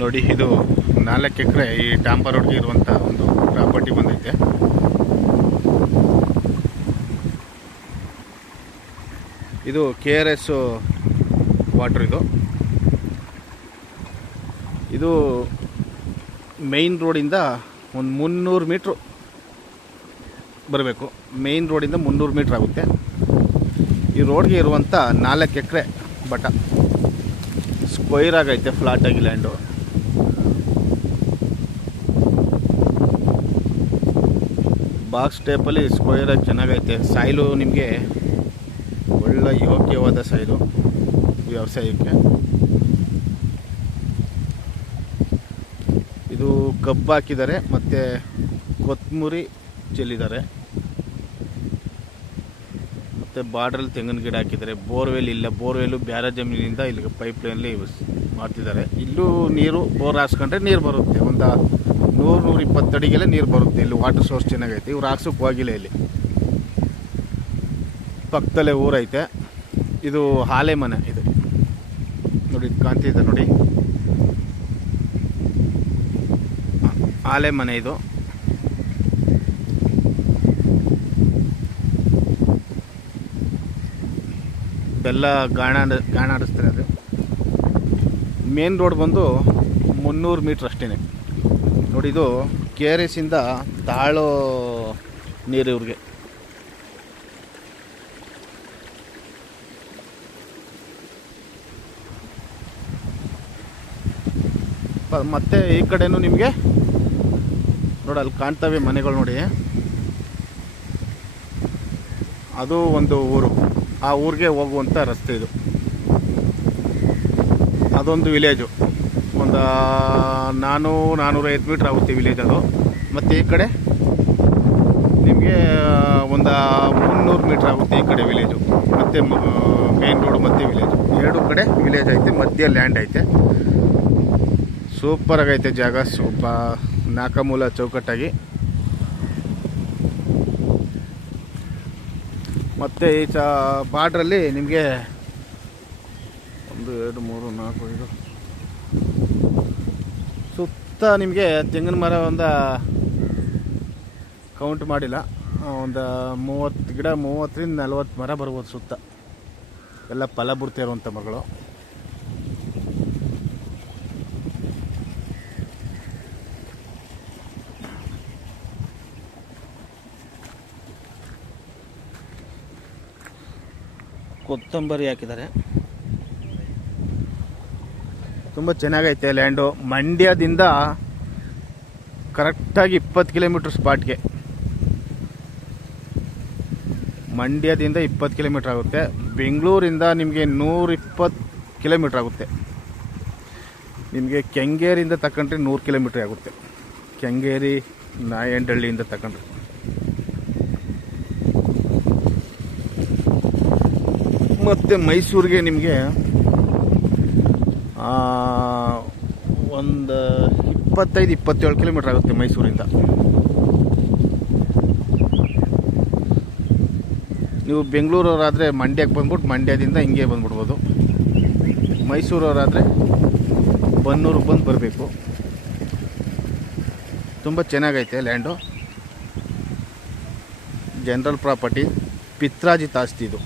ನೋಡಿ, ಇದು 4 ಎಕರೆ ಈ ಡಾಂಬರ್ ರೋಡ್ಗೆ ಇರುವಂಥ ಒಂದು ಪ್ರಾಪರ್ಟಿ ಬಂದೈತೆ. ಇದು KRS ವಾಟರ್. ಇದು ಮೇಯ್ನ್ ರೋಡಿಂದ ಒಂದು 300 ಮೀಟ್ರು ಬರಬೇಕು. ಮೇಯ್ನ್ ರೋಡಿಂದ 300 ಮೀಟ್ರ್ ಆಗುತ್ತೆ. ಈ ರೋಡ್ಗೆ ಇರುವಂಥ 4 ಎಕರೆ ಬಟ ಸ್ಕ್ವೈರ್ ಆಗೈತೆ, ಫ್ಲಾಟ್ ಆಗಿ ಲ್ಯಾಂಡು. ಬಾಕ್ಸ್ ಟೈಪಲ್ಲಿ ಸ್ಕ್ವೈರ್ ಆಗಿ ಚೆನ್ನಾಗೈತೆ. ಸಾಯಿಲು ನಿಮಗೆ ಒಳ್ಳೆ ಯೋಗ್ಯವಾದ ಸಾಯಿಲು ವ್ಯವಸಾಯಕ್ಕೆ. ಇದು ಕಬ್ಬು ಹಾಕಿದ್ದಾರೆ ಮತ್ತು ಕೊತ್ತಂಬರಿ ಚೆಲ್ಲಿದ್ದಾರೆ. ಮತ್ತು ಬಾರ್ಡ್ರಲ್ಲಿ ತೆಂಗಿನ ಗಿಡ ಹಾಕಿದ್ದಾರೆ. ಬೋರ್ವೆಲ್ ಇಲ್ಲ, ಬೋರ್ವೆಲ್ಲು ಬೇರೆ ಜಮೀನಿಂದ ಇಲ್ಲಿಗೆ ಪೈಪ್ ಲೈನಲ್ಲಿ ಮಾಡ್ತಿದ್ದಾರೆ. ಇಲ್ಲೂ ನೀರು ಬೋರ್ ಹಾಕ್ಸ್ಕೊಂಡ್ರೆ ನೀರು ಬರುತ್ತೆ. ಒಂದು 100-120 ಅಡಿಗೆಲ್ಲ ನೀರು ಬರುತ್ತೆ. ಇಲ್ಲಿ ವಾಟರ್ ಸೋರ್ಸ್ ಚೆನ್ನಾಗೈತೆ. ಇವ್ರು ಹಾಕ್ಸೋಕೆ ಹೋಗಿಲ್ಲ. ಇಲ್ಲಿ ಪಕ್ಕದಲ್ಲೇ ಊರೈತೆ. ಇದು ಆಲೆ ಮನೆ. ಇದು ನೋಡಿ, ಕಾಣ್ತಿದೆ ನೋಡಿ, ಆಲೆ ಮನೆ. ಇದು ಬೆಲ್ಲ ಗಾಣ ಆಡಿಸ್ತಾರೆ. ಅದು ಮೇನ್ ರೋಡ್ ಬಂದು 300 ಮೀಟ್ರ್ ಅಷ್ಟೇ ನೋಡಿ. ಇದು KRS ಇಂದ ತಾಳೋ ನೀರು ಇವ್ರಿಗೆ. ಮತ್ತೆ ಈ ಕಡೆನೂ ನಿಮಗೆ ನೋಡಿ, ಅಲ್ಲಿ ಕಾಣ್ತವೆ ಮನೆಗಳು ನೋಡಿ. ಅದು ಒಂದು ಊರು. ಆ ಊರಿಗೆ ಹೋಗುವಂಥ ರಸ್ತೆ ಇದು. ಅದೊಂದು ವಿಲೇಜು. ಒಂದು 400-450 ಮೀಟ್ರ್ ಆಗುತ್ತೆ ವಿಲೇಜ್ ಅದು. ಮತ್ತು ಈ ಕಡೆ ನಿಮಗೆ ಒಂದು 300 ಮೀಟ್ರ್ ಆಗುತ್ತೆ ಈ ಕಡೆ ವಿಲೇಜು. ಮತ್ತು ಮೇನ್ ರೋಡು ಮತ್ತು ವಿಲೇಜು ಎರಡು ಕಡೆ ವಿಲೇಜ್ ಐತೆ. ಮಧ್ಯ ಲ್ಯಾಂಡ್ ಐತೆ. ಸೂಪರಾಗೈತೆ ಜಾಗ. ಸ್ವಲ್ಪ ನಾಲ್ಕಮೂಲ ಚೌಕಟ್ಟಾಗಿ. ಮತ್ತು ಈ ಬಾರ್ಡ್ರಲ್ಲಿ ನಿಮಗೆ 1 2 3 4 5 ಸುತ್ತ ನಿಮಗೆ ತೆಂಗಿನ ಮರ ಒಂದು ಕೌಂಟ್ ಮಾಡಿಲ್ಲ, ಒಂದು 30 ಗಿಡ, 30ರಿಂದ 40 ಮರ ಬರ್ಬೋದು ಸುತ್ತ. ಎಲ್ಲ ಫಲ ಬಿಡ್ತಾ ಇರುವಂಥ ಮರಗಳು. ಕೊತ್ತಂಬರಿ ಹಾಕಿದ್ದಾರೆ. ತುಂಬ ಚೆನ್ನಾಗೈತೆ ಲ್ಯಾಂಡು. ಮಂಡ್ಯದಿಂದ ಕರೆಕ್ಟಾಗಿ 20 ಕಿಲೋಮೀಟ್ರ್ ಸ್ಪಾಟ್ಗೆ. ಮಂಡ್ಯದಿಂದ 20 ಕಿಲೋಮೀಟ್ರ್ ಆಗುತ್ತೆ. ಬೆಂಗಳೂರಿಂದ ನಿಮಗೆ 120 ಕಿಲೋಮೀಟ್ರ್ ಆಗುತ್ತೆ. ನಿಮಗೆ ಕೆಂಗೇರಿಯಿಂದ ತಗೊಂಡ್ರೆ 100 ಕಿಲೋಮೀಟ್ರ್ ಆಗುತ್ತೆ. ಕೆಂಗೇರಿ ನಾಯಂಡಹಳ್ಳಿಯಿಂದ ತಗೊಂಡ್ರೆ. ಮತ್ತು ಮೈಸೂರಿಗೆ ನಿಮಗೆ ಒಂದು 25-27 ಕಿಲೋಮೀಟ್ರ್ ಆಗುತ್ತೆ ಮೈಸೂರಿಂದ. ನೀವು ಬೆಂಗಳೂರವರಾದರೆ ಮಂಡ್ಯಕ್ಕೆ ಬಂದ್ಬಿಟ್ಟು ಮಂಡ್ಯದಿಂದ ಹಿಂಗೆ ಬಂದ್ಬಿಡ್ಬೋದು. ಮೈಸೂರವರಾದರೆ ಬನ್ನೂರಿಗೆ ಬಂದು ಬರಬೇಕು. ತುಂಬ ಚೆನ್ನಾಗೈತೆ ಲ್ಯಾಂಡು. ಜನರಲ್ ಪ್ರಾಪರ್ಟಿ, ಪಿತ್ರಾಜಿತ್ ಆಸ್ತಿ ಇದು.